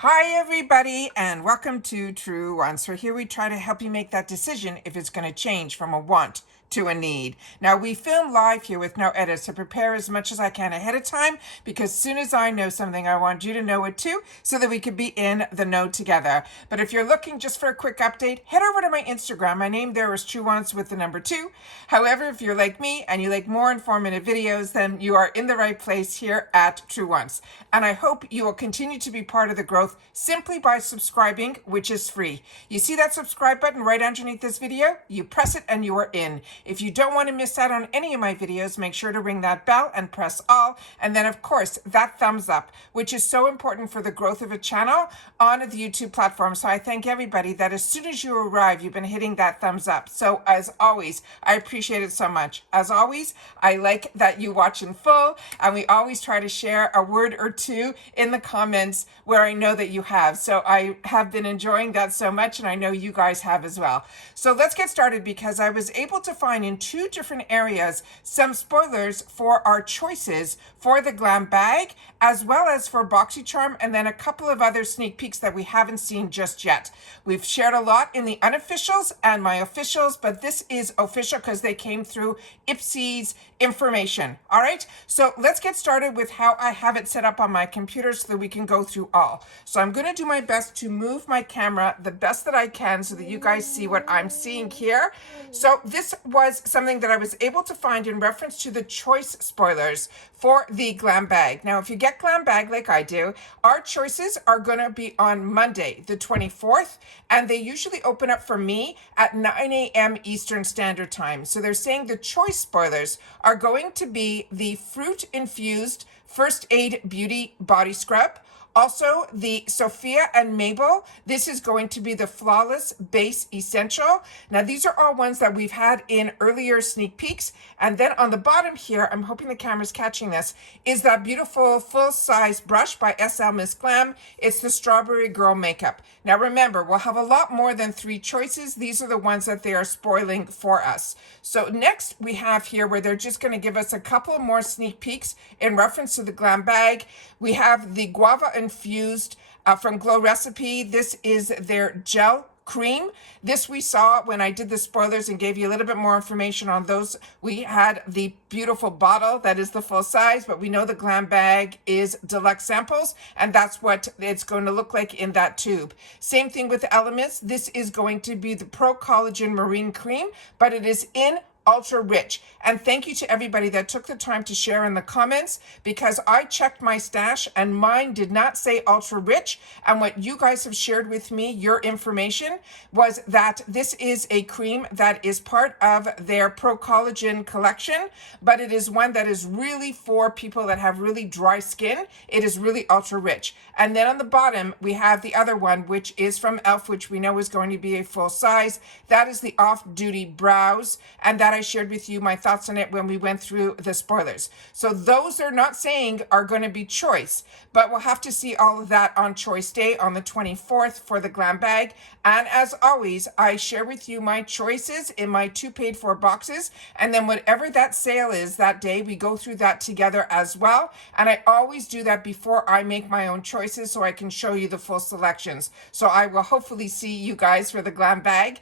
Hi everybody and welcome to Truewants. So here we try to help you make that decision if it's going to change from a want to a need. Now we film live here with no edits, so prepare as much as I can ahead of time because as soon as I know something I want you to know it too so that we could be in the know together. But if you're looking just for a quick update, head over to my Instagram. My name there is Truewants with the number 2. However, if you're like me and you like more informative videos, then you are in the right place here at Truewants. And I hope you will continue to be part of the growth simply by subscribing, which is free. You see that subscribe button right underneath this video? You press it and you are in. If you don't want to miss out on any of my videos, make sure to ring that bell and press all. And then of course, that thumbs up, which is so important for the growth of a channel on the YouTube platform. So I thank everybody that as soon as you arrive, you've been hitting that thumbs up. So as always, I appreciate it so much. As always, I like that you watch in full, and we always try to share a word or two in the comments where I know that you have. So I have been enjoying that so much, and I know you guys have as well. So let's get started because I was able to find in 2 different areas some spoilers for our choices for the GlamBag as well as for Boxycharm, and then a couple of other sneak peeks that we haven't seen just yet. We've shared a lot in the unofficials and my officials, but this is official because they came through IPSY's information. All right, so let's get started with how I have it set up on my computer so that we can go through all. So I'm going to do my best to move my camera the best that I can so that you guys see what I'm seeing here. So this was something that I was able to find in reference to the choice spoilers for the GlamBag. Now, if you get GlamBag like I do, our choices are going to be on Monday, the 24th, and they usually open up for me at 9 a.m. Eastern Standard Time. So they're saying the choice spoilers are going to be the fruit-infused First Aid Beauty Body Scrub. Also, the Sophia and Mabel, this is going to be the Flawless Base Essential. Now, these are all ones that we've had in earlier sneak peeks. And then on the bottom here, I'm hoping the camera's catching this, is that beautiful full-size brush by SL Miss Glam. It's the Strawberry Girl Makeup. Now, remember, we'll have a lot more than 3 choices. These are the ones that they are spoiling for us. So next, we have here where they're just going to give us a couple more sneak peeks in reference to the GlamBag. We have the Guava Infused from Glow Recipe. This is their gel cream. This we saw when I did the spoilers and gave you a little bit more information on those. We had the beautiful bottle that is the full size, but we know the GlamBag is deluxe samples, and that's what it's going to look like in that tube. Same thing with the Elements. This is going to be the Pro Collagen Marine Cream, but it is in ultra rich. And thank you to everybody that took the time to share in the comments, because I checked my stash and mine did not say ultra rich. And what you guys have shared with me, your information, was that this is a cream that is part of their Pro Collagen collection, but it is one that is really for people that have really dry skin. It is really ultra rich. And then on the bottom, we have the other one, which is from e.l.f., which we know is going to be a full size. That is the Off-Duty Brows, and that I shared with you my thoughts on it when we went through the spoilers. So those they're not saying are going to be choice, but we'll have to see all of that on choice day on the 24th for the GlamBag. And as always, I share with you my choices in my 2 paid for boxes, and then whatever that sale is that day, we go through that together as well. And I always do that before I make my own choices so I can show you the full selections. So I will hopefully see you guys for the GlamBag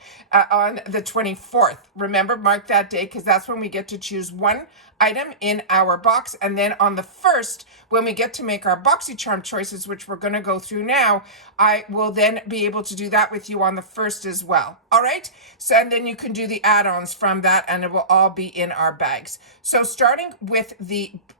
on the 24th. Remember, mark that day, because that's when we get to choose one item in our box. And then on the 1st, when we get to make our Boxycharm choices, which we're going to go through now, I will then be able to do that with you on the 1st as well. All right. So, and then you can do the add-ons from that, and it will all be in our bags. So starting with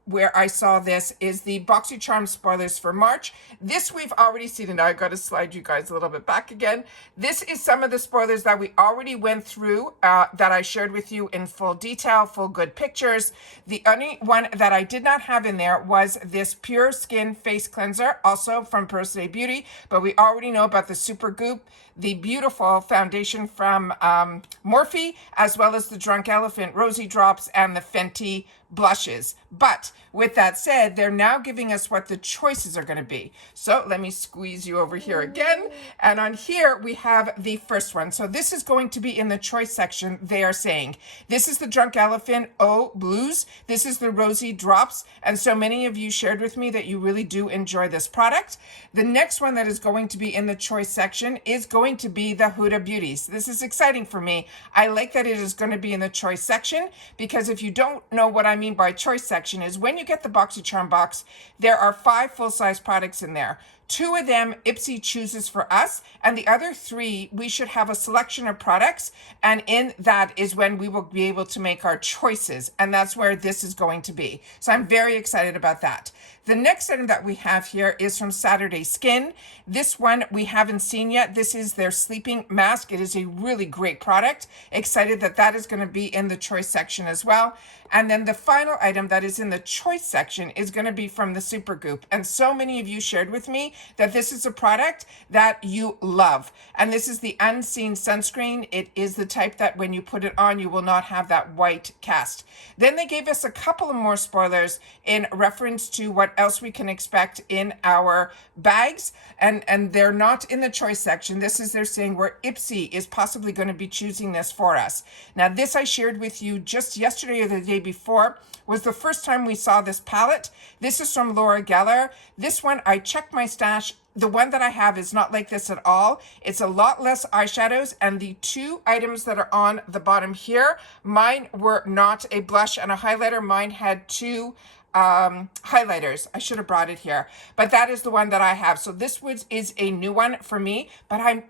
where I saw this is the Boxycharm spoilers for March. This we've already seen, and I've got to slide you guys a little bit back again. This is some of the spoilers that we already went through that I shared with you in full detail, full good pictures. The only one that I did not have in there was this Pure Skin Face Cleanser, also from First Aid Beauty, but we already know about the Super Goop, the beautiful foundation from Morphe, as well as the Drunk Elephant Rosy Drops and the Fenty blushes. But with that said, they're now giving us what the choices are going to be. So let me squeeze you over here again. And on here, we have the first one. So this is going to be in the choice section. They are saying, this is the Drunk Elephant Eau Blues. This is the Rosy Drops. And so many of you shared with me that you really do enjoy this product. The next one that is going to be in the choice section is going to be the Huda Beauties. This is exciting for me. I like that it is going to be in the choice section, because if you don't know what I mean by choice section, is when you get the Boxycharm box, there are 5 full-size products in there. 2 of them IPSY chooses for us, and the other 3 we should have a selection of products, and in that is when we will be able to make our choices, and that's where this is going to be. So I'm very excited about that. The next item that we have here is from Saturday Skin. This one we haven't seen yet. This is their sleeping mask. It is a really great product. Excited that that is going to be in the choice section as well. And then the final item that is in the choice section is going to be from the Supergoop. And so many of you shared with me that this is a product that you love. And this is the Unseen Sunscreen. It is the type that when you put it on, you will not have that white cast. Then they gave us a couple of more spoilers in reference to what else we can expect in our bags. And they're not in the choice section. This is they're saying where IPSY is possibly going to be choosing this for us. Now, this I shared with you just yesterday or the day before was the first time we saw this palette. This is from Laura Geller. This one, I checked my stash. The one that I have is not like this at all. It's a lot less eyeshadows, and the 2 items that are on the bottom here, mine were not a blush and a highlighter. Mine had 2 highlighters. I should have brought it here, but that is the one that I have. So this is a new one for me, but I'm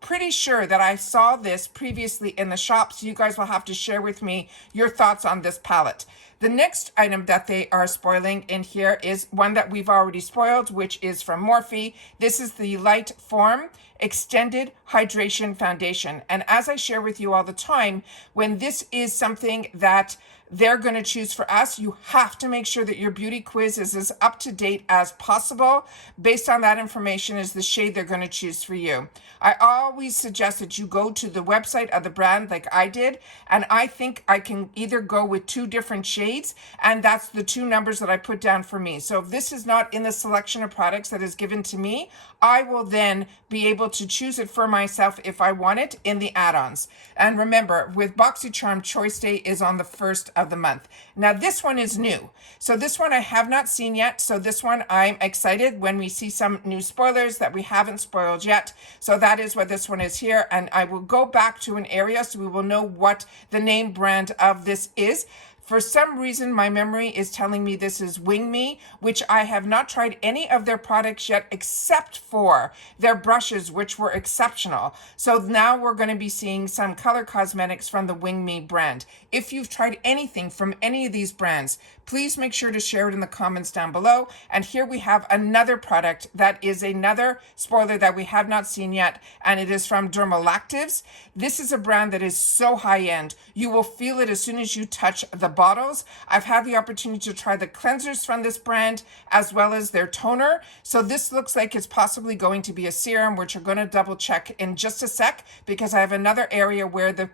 pretty sure that I saw this previously in the shop, so you guys will have to share with me your thoughts on this palette. The next item that they are spoiling in here is one that we've already spoiled, which is from Morphe. This is the Light Form Extended Hydration Foundation. And as I share with you all the time, when this is something that they're going to choose for us, you have to make sure that your beauty quiz is as up to date as possible. Based on that information is the shade they're going to choose for you. I always suggest that you go to the website of the brand like I did, and I think I can either go with 2 different shades, and that's the 2 numbers that I put down for me. So if this is not in the selection of products that is given to me, I will then be able to choose it for myself if I want it in the add-ons. And remember, with Boxycharm, Choice Day is on the 1st of the month. Now this one is new. So this one I have not seen yet. So this one I'm excited when we see some new spoilers that we haven't spoiled yet. So that is what this one is here. And I will go back to an area so we will know what the name brand of this is. For some reason, my memory is telling me this is Wing Me, which I have not tried any of their products yet except for their brushes, which were exceptional. So now we're going to be seeing some color cosmetics from the Wing Me brand. If you've tried anything from any of these brands, please make sure to share it in the comments down below. And here we have another product that is another spoiler that we have not seen yet, and it is from Dermalactives. This is a brand that is so high-end. You will feel it as soon as you touch the bottles. I've had the opportunity to try the cleansers from this brand as well as their toner. So this looks like it's possibly going to be a serum, which we're going to double check in just a sec, because I have another area where the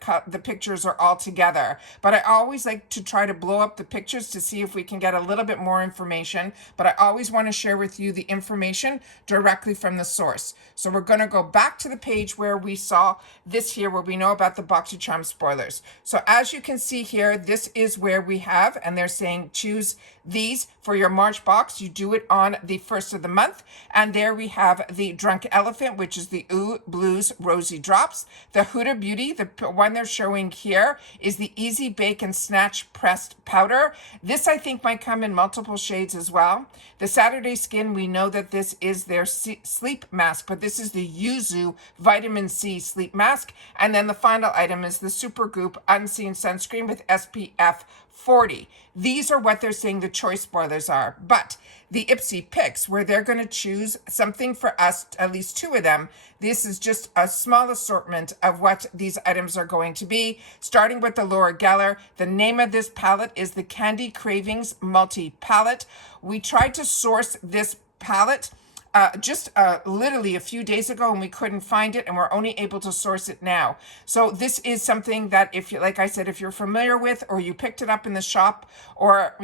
pictures are all together. But I always like to try to blow up the pictures to see if we can get a little bit more information. But I always want to share with you the information directly from the source. So we're going to go back to the page where we saw this here, where we know about the Boxycharm spoilers. So as you can see here, this is where we have, and they're saying choose these for your March box. You do it on the 1st of the month. And there we have the Drunk Elephant, which is the Eau Blues Rosy Drops. The Huda Beauty, the one they're showing here, is the Easy Bake and Snatch Pressed Powder. This I think might come in multiple shades as well. The Saturday Skin, we know that this is their sleep mask, but this is the Yuzu Vitamin C Sleep Mask. And then the final item is the Supergoop Unseen Sunscreen with SPF 40. These are what they're saying the choice spoilers are. But the IPSY picks, where they're going to choose something for us, at least 2 of them, this is just a small assortment of what these items are going to be. Starting with the Laura Geller, the name of this palette is the Candy Cravings Multi Palette. We tried to source this palette just literally a few days ago, and we couldn't find it, and we're only able to source it now. So this is something that, if you, like I said, if you're familiar with, or you picked it up in the shop, or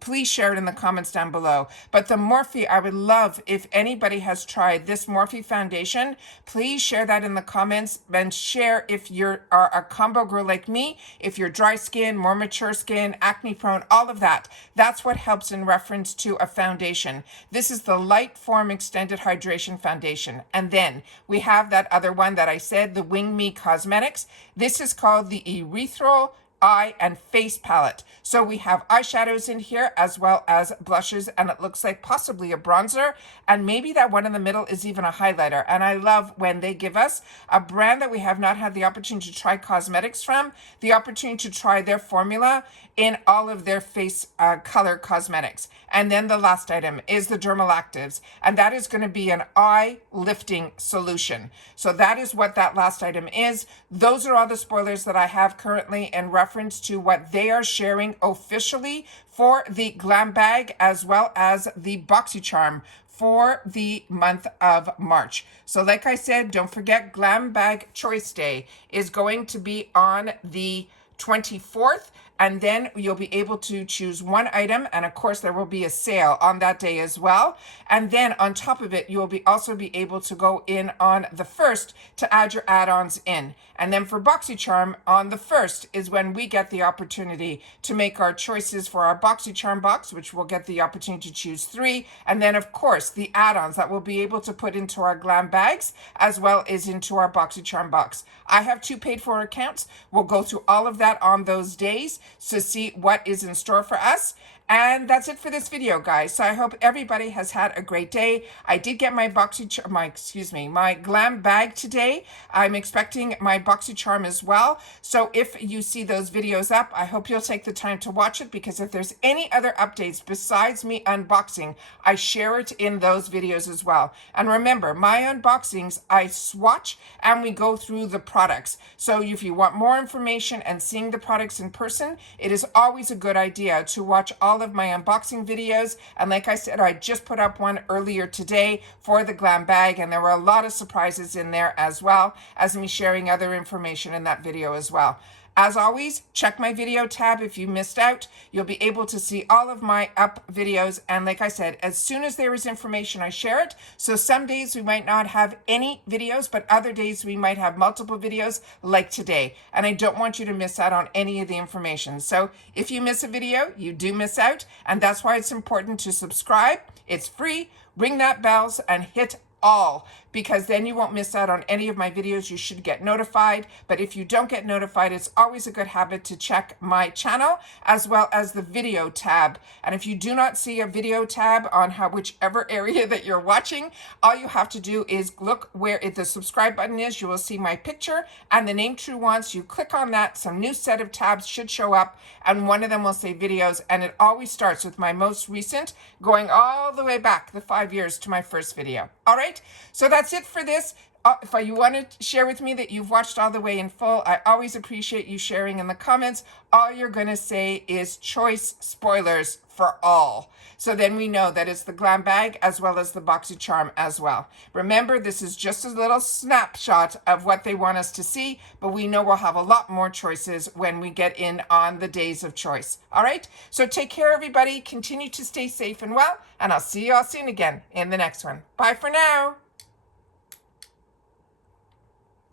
please share it in the comments down below. But the Morphe, I would love if anybody has tried this Morphe foundation. Please share that in the comments, and share if you are a combo girl like me, if you're dry skin, more mature skin, acne prone, all of that. That's what helps in reference to a foundation. This is the Light Form Extended Hydration Foundation. And then we have that other one that I said, the Wing Me Cosmetics. This is called the Erythral Eye and Face Palette. So we have eyeshadows in here as well as blushes, and it looks like possibly a bronzer, and maybe that one in the middle is even a highlighter. And I love when they give us a brand that we have not had the opportunity to try cosmetics from, the opportunity to try their formula in all of their face color cosmetics. And then the last item is the Dermal Actives, and that is going to be an eye lifting solution. So that is what that last item is. Those are all the spoilers that I have currently in reference to what they are sharing officially for the GlamBag as well as the Boxycharm for the month of March. So like I said, don't forget GlamBag Choice Day is going to be on the 24th, and then you'll be able to choose one item, and of course there will be a sale on that day as well. And then on top of it, you will also be able to go in on the 1st to add your add-ons in. And then for Boxycharm, on the 1st is when we get the opportunity to make our choices for our Boxycharm box, which we'll get the opportunity to choose 3. And then of course the add-ons that we'll be able to put into our Glam bags as well as into our Boxycharm box. I have 2 paid for accounts. We'll go through all of that on those days to see what is in store for us. And that's it for this video, guys. So I hope everybody has had a great day. I did get my my Glam bag today. I'm expecting my Boxycharm as well. So if you see those videos up, I hope you'll take the time to watch it, because if there's any other updates besides me unboxing, I share it in those videos as well. And remember, my unboxings, I swatch and we go through the products. So if you want more information and seeing the products in person, it is always a good idea to watch all of my unboxing videos. And like I said, I just put up one earlier today for the Glam bag, and there were a lot of surprises in there, as well as me sharing other information in that video as well. As always, check my video tab if you missed out. You'll be able to see all of my up videos. And like I said, as soon as there is information, I share it. So some days we might not have any videos, but other days we might have multiple videos like today. And I don't want you to miss out on any of the information. So if you miss a video, you do miss out. And that's why it's important to subscribe. It's free. Ring that bells and hit all, because then you won't miss out on any of my videos. You should get notified, but if you don't get notified, it's always a good habit to check my channel as well as the video tab. And if you do not see a video tab on whichever area that you're watching, all you have to do is look where the subscribe button is. You will see my picture and the name Truewants. You click on that, some new set of tabs should show up, and one of them will say videos, and it always starts with my most recent, going all the way back the 5 years to my first video. All right, so that's it for this. If you want to share with me that you've watched all the way in full, I always appreciate you sharing in the comments. All you're going to say is choice spoilers for all. So then we know that it's the Glam bag as well as the Boxycharm as well. Remember, this is just a little snapshot of what they want us to see, but we know we'll have a lot more choices when we get in on the days of choice. All right, so take care, everybody. Continue to stay safe and well, and I'll see you all soon again in the next one. Bye for now.